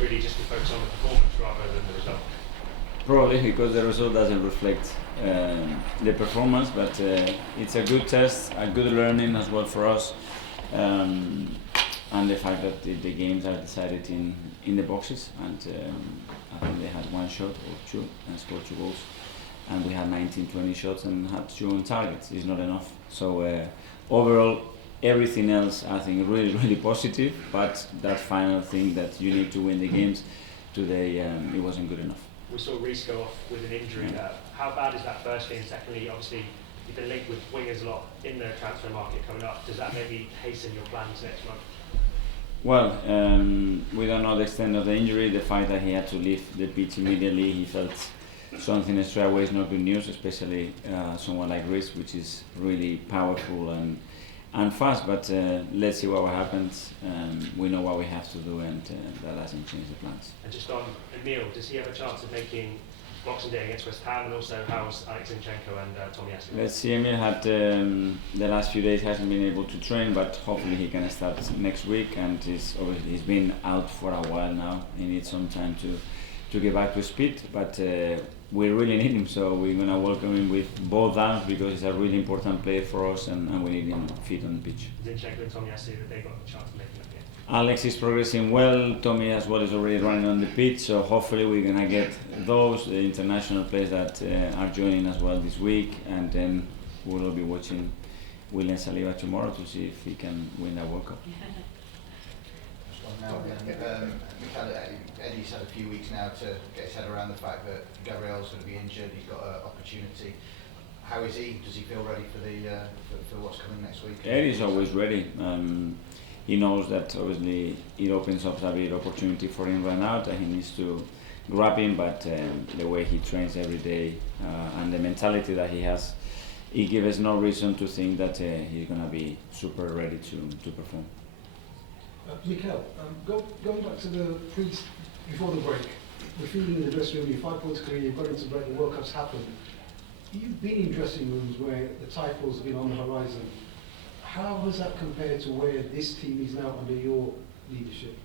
they really just to focus on the performance rather than the result? Probably because the result doesn't reflect the performance, but it's a good test, a good learning as well for us, and the fact that the games are decided in the boxes, and I think they had one shot or two and scored 2 goals, and we had 19-20 shots and had 2 on targets. It's not enough. So overall, everything else I think really positive, but that final thing that you need to win the games today, it wasn't good enough. We saw Reece go off with an injury. How bad is that firstly, and secondly, obviously you've been linked with wingers a lot in the transfer market coming up. Does that maybe hasten your plans next month? Well, we don't know the extent of the injury. The fact that he had to leave the pitch immediately, he felt something straight away is not good news, especially someone like Reece, which is really powerful and fast, but let's see what happens. We know what we have to do, and that doesn't change the plans. And just on Emil, does he have a chance of making Boxing Day against West Ham, and also how's Alex Zinchenko and Tomiyasu? Let's see. Emil had the last few days hasn't been able to train, but hopefully he can start next week, and he's been out for a while now. He needs some time to get back to speed, but we really need him, so we're going to welcome him with both arms because he's a really important player for us, and we need him fit on the pitch. Zinchenko and Tomiyasu, that they got the chance of making that game? Alex is progressing well, Tommy as well is already running on the pitch, so hopefully we're going to get those international players that are joining as well this week, and then we'll be watching William Saliba tomorrow to see if he can win that World Cup. Now, Eddie's had a few weeks now to get his head around the fact that Gabriel's going to be injured. He's got an opportunity. How is he? Does he feel ready for for what's coming next week? Eddie's always ready. He knows that obviously it opens up a big opportunity for him right now that he needs to grab him, but the way he trains every day and the mentality that he has, it gives us no reason to think that he's going to be super ready to perform. Mikel, going back to before the break, the feeling in the dressing room, you're 5 points clear, you've got into break, the World Cup's happened. You've been in dressing rooms where the titles have been on the horizon. How has that compared to where this team is now under your leadership?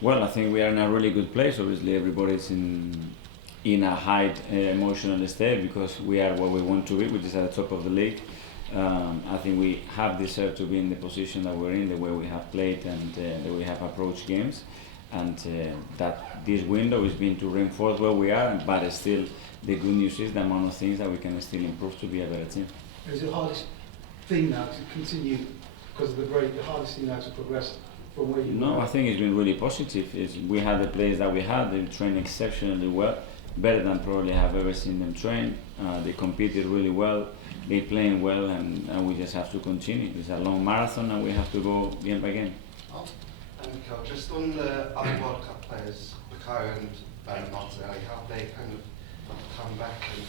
Well, I think we are in a really good place. Obviously, everybody's in a high emotional state because we are where we want to be, which is at the top of the league. I think we have deserved to be in the position that we're in, the way we have played and the way we have approached games, and that this window is being to reinforce where we are, but still the good news is the amount of things that we can still improve to be a better team. Is the hardest thing now to continue because of the break, the hardest thing now to progress from where you No, were? I think it's been really positive. We had the players that we had, they trained exceptionally well, better than probably I have ever seen them train. They competed really well. They're playing well, and we just have to continue. It's a long marathon, and we have to go game by game. And Mikel, just on the other World Cup players, Bukayo and Martinelli, how have they kind of come back, and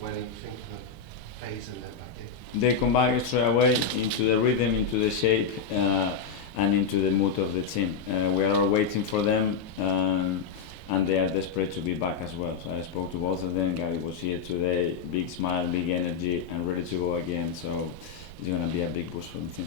when are you thinking of phasing them back in? They come back straight away into the rhythm, into the shape, and into the mood of the team. We are all waiting for them. And they are desperate to be back as well. So I spoke to both of them. Gabi was here today, big smile, big energy, and ready to go again. So it's going to be a big boost for the team.